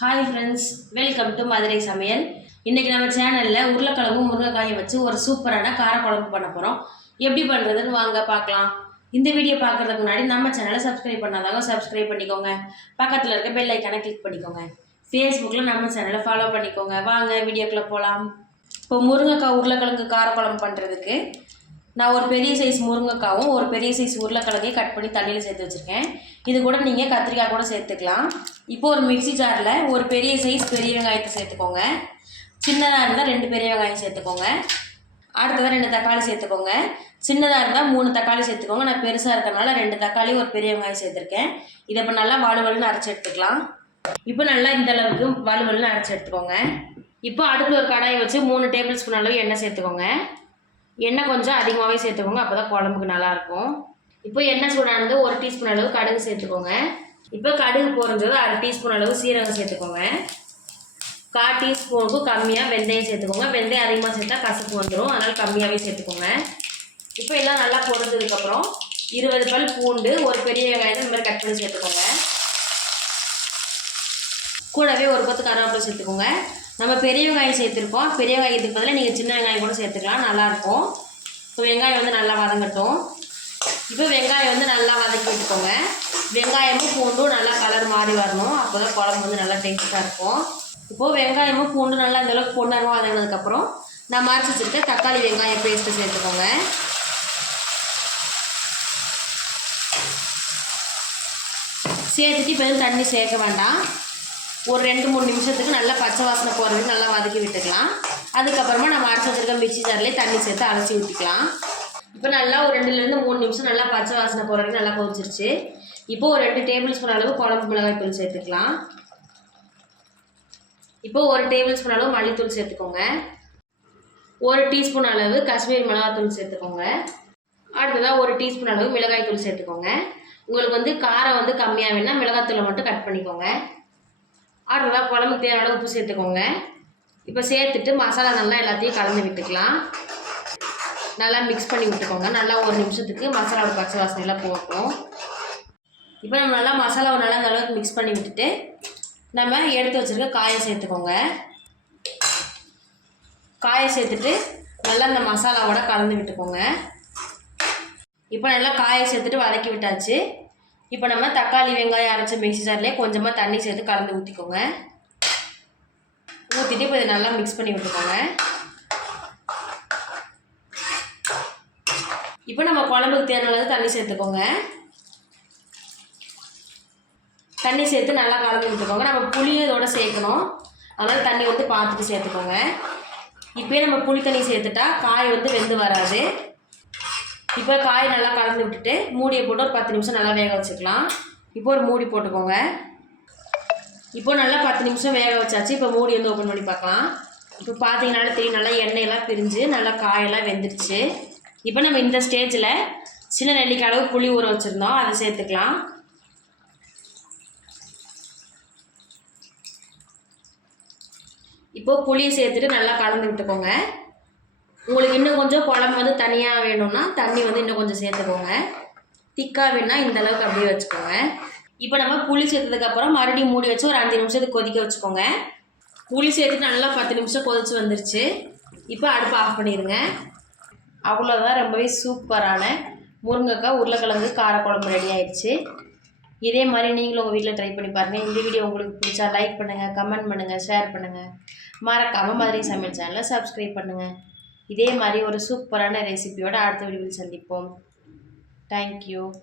Hi friends welcome to Madurai சமையல் இன்றைக்கி நம்ம சேனலில் உருளைக்கிழங்கும் முருங்கைக்காயை வச்சு ஒரு சூப்பரான காரக்குழம்பு பண்ண போகிறோம் எப்படி பண்ணுறதுன்னு வாங்க பார்க்கலாம். இந்த வீடியோ பார்க்குறதுக்கு முன்னாடி நம்ம சேனலை சப்ஸ்கிரைப் பண்ணாதாங்க சப்ஸ்கிரைப் பண்ணிக்கோங்க. பக்கத்தில் இருக்க பெல் ஐக்கானை கிளிக் பண்ணிக்கோங்க. ஃபேஸ்புக்கில் நம்ம சேனலை ஃபாலோ பண்ணிக்கோங்க. வாங்க வீடியோக்குள்ளே போகலாம் இப்போ முருங்கைக்காய் உருளைக்கிழங்கு காரக்குழம்பு பண்ணுறதுக்கு நான் ஒரு பெரிய சைஸ் முருங்கைக்காவும் ஒரு பெரிய சைஸ் உருளைக்கிழங்கையும் கட் பண்ணி தண்ணியில் சேர்த்து வச்சுருக்கேன். இது கூட நீங்கள் கத்திரிக்காய் கூட சேர்த்துக்கலாம். இப்போ ஒரு மிக்சி ஜாரில் ஒரு பெரிய சைஸ் பெரிய வெங்காயத்தை சேர்த்துக்கோங்க. சின்னதாக இருந்தால் ரெண்டு பெரிய வெங்காயம் சேர்த்துக்கோங்க. அடுத்ததாக ரெண்டு தக்காளி சேர்த்துக்கோங்க. சின்னதாக இருந்தால் மூணு தக்காளி சேர்த்துக்கோங்க. நான் பெருசாக இருக்கிறனால ரெண்டு தக்காளி ஒரு பெரிய வெங்காயம் சேர்த்துருக்கேன். இதை இப்போ நல்லா வாழுவலுன்னு அரைச்சி எடுத்துக்கலாம். இப்போ நல்லா இந்த அளவுக்கு வாழுவலுன்னு அரைச்சி எடுத்துக்கோங்க. இப்போ அடுத்து ஒரு கடாயை வச்சு மூணு டேபிள் ஸ்பூன் அளவு எண்ணெய் சேர்த்துக்கோங்க. எண்ணெய் கொஞ்சம் அதிகமாகவே சேர்த்துக்கோங்க அப்போ தான் குழம்புக்கு நல்லாயிருக்கும். இப்போ எண்ணெய் சூடானது ஒரு டீஸ்பூன் அளவு கடுகு சேர்த்துக்கோங்க. இப்போ கடுகு பொறிஞ்சது அரை டீஸ்பூன் அளவு சீரகம் சேர்த்துக்கோங்க. கால் டீஸ்பூனுக்கும் கம்மியாக வெந்தயம் சேர்த்துக்கோங்க. வெந்தயம் அதிகமாக சேர்த்தா கசப்பு வந்துடும் அதனால் கம்மியாகவே சேர்த்துக்கோங்க. இப்போ எல்லாம் நல்லா பொறிஞ்சதுக்கப்புறம் இருபது பல் பூண்டு ஒரு பெரிய வெங்காயத்தை இந்த மாதிரி கட் பண்ணி சேர்த்துக்கோங்க. கூடவே ஒரு கொத்து கருவேப்பிலை சேர்த்துக்கோங்க. நம்ம பெரிய வெங்காயம் சேர்த்துருக்கோம். பெரிய வெங்காயத்துக்கு பதிலாக நீங்கள் சின்ன வெங்காயம் கூட சேர்த்துக்கலாம். நல்லாயிருக்கும். இப்போ வெங்காயம் வந்து நல்லா வதங்கட்டும். இப்போ வெங்காயம் வந்து நல்லா வதக்கி விட்டுக்கோங்க வெங்காயமும் பூண்டும் நல்லா கலர் மாறி வரணும். அப்போ தான் குழம்பு வந்து நல்லா டேஸ்ட்டாக இருக்கும். இப்போது வெங்காயமும் பூண்டும் நல்லா இந்தளவுக்கு அளவுக்கு வதங்கினதுக்கப்புறம் நான் மறைச்சி வச்சுருக்க தக்காளி வெங்காயம் பேஸ்ட்டு சேர்த்துக்கோங்க. சேர்த்துட்டு இப்போ தண்ணி சேர்க்க வேண்டாம். ஒரு ரெண்டு மூணு நிமிஷத்துக்கு நல்லா பச்சை வாசனை போகிறதுக்கு நல்லா வதக்கி விட்டுக்கலாம். அதுக்கப்புறமா நம்ம அரைச்சி வச்சிருக்க மிக்சி ஜார்லேயே தண்ணி சேர்த்து அரைச்சி ஊற்றிக்கலாம் இப்போ நல்லா ஒரு ரெண்டுலேருந்து மூணு நிமிஷம் நல்லா பச்சை வாசனை போகிறதுக்கு நல்லா கொதிச்சிருச்சு. இப்போ ஒரு ரெண்டு டேபிள் ஸ்பூன் அளவு குழம்பு மிளகாய் தூள் சேர்த்துக்கலாம். இப்போ ஒரு டேபிள் ஸ்பூன் அளவு மல்லித்தூள் சேர்த்துக்கோங்க. ஒரு டீஸ்பூன் அளவு காஷ்மீர் மிளகாத்தூள் சேர்த்துக்கோங்க. அடுத்ததாக ஒரு டீஸ்பூன் அளவு மிளகாய் தூள் சேர்த்துக்கோங்க. உங்களுக்கு வந்து காரம் வந்து கம்மியாக வேணால் மிளகாத்தூளை மட்டும் கட் பண்ணிக்கோங்க. அடுத்ததாக குழம்புக்கு தேவையான உப்பு சேர்த்துக்கோங்க. இப்போ சேர்த்துட்டு மசாலா நல்லா எல்லாத்தையும் கலந்து விட்டுக்கலாம். நல்லா மிக்ஸ் பண்ணி விட்டுக்கோங்க. நல்லா ஒரு நிமிஷத்துக்கு மசாலாவோட பச்சை வாசனையெல்லாம் போகும் இப்போ நம்ம நல்லா மசாலாவை நல்லா அந்த அளவுக்கு மிக்ஸ் பண்ணி விட்டுட்டு நம்ம எடுத்து வச்சுருக்க காயை சேர்த்துக்கோங்க. காயை சேர்த்துட்டு நல்லா இந்த மசாலாவோட கலந்து விட்டுக்கோங்க. இப்போ நல்லா காயை சேர்த்துட்டு வதக்கி விட்டாச்சு. இப்போ நம்ம தக்காளி வெங்காயம் அரைச்ச மிக்ஸி ஜார்லேயே கொஞ்சமாக தண்ணி சேர்த்து கலந்து ஊற்றிக்கோங்க ஊற்றிட்டு இப்போ இதை நல்லா மிக்ஸ் பண்ணி விட்டுக்கோங்க. இப்போ நம்ம குழம்புக்கு தேவையானது தண்ணி சேர்த்துக்கோங்க. தண்ணி சேர்த்து நல்லா கலந்து விட்டுக்கோங்க. நம்ம புளியதோடு சேர்க்கணும். அதனால் தண்ணி வந்து பார்த்துட்டு சேர்த்துக்கோங்க. இப்போயே நம்ம புளி தண்ணி சேர்த்துட்டா காய் வந்து வெந்து வராது. இப்போ காய் நல்லா கலந்து விட்டுட்டு மூடியை போட்டு ஒரு பத்து நிமிஷம் நல்லா வேக வச்சுக்கலாம். இப்போ ஒரு மூடி போட்டுக்கோங்க. இப்போ நல்லா பத்து நிமிஷம் வேக வச்சாச்சு. இப்போ மூடி வந்து ஓப்பன் பண்ணி பார்க்கலாம். இப்போ பார்த்தீங்கனாலே தெரியும் நல்லா எண்ணெயெல்லாம் பிரிஞ்சு நல்லா காயெல்லாம் வெந்துருச்சு. இப்போ நம்ம இந்த ஸ்டேஜில் சின்ன நெல்லிக்காய் அளவு புளி ஊற வச்சுருந்தோம். அதை சேர்த்துக்கலாம். இப்போ புளியை சேர்த்துட்டு நல்லா கலந்து விட்டுக்கோங்க. உங்களுக்கு இன்னும் கொஞ்சம் குழம்பு வந்து தனியாக வேணும்னா தண்ணி வந்து இன்னும் கொஞ்சம் சேர்த்துக்கோங்க. திக்காக வேணும்னா இந்த அளவுக்கு அப்படியே வச்சுக்கோங்க. இப்போ நம்ம புளி சேர்த்ததுக்கப்புறம் மறுபடியும் மூடி வச்சு ஒரு அஞ்சு நிமிஷத்துக்கு கொதிக்க வச்சுக்கோங்க. புளி சேர்த்துட்டு நல்லா பத்து நிமிஷம் கொதிச்சு வந்துருச்சு. இப்போ அடுப்பு ஆஃப் பண்ணிடுங்க. அவ்வளோதான் ரொம்பவே சூப்பரான முருங்கைக்காய் உருளைக்கிழங்கு காரக்குழம்பு ரெடி ஆயிடுச்சு. இதே மாதிரி நீங்களும் உங்கள் வீட்டில் ட்ரை பண்ணி பாருங்கள் இந்த வீடியோ உங்களுக்கு பிடிச்சா லைக் பண்ணுங்கள் கமெண்ட் பண்ணுங்கள் ஷேர் பண்ணுங்கள் மறக்காமல் மதுரை சமையல் சேனலை சப்ஸ்கிரைப் பண்ணுங்கள் இதே மாதிரி ஒரு சூப்பரான ரெசிபியோட அடுத்த வீடியோவில் சந்திப்போம். தேங்க்யூ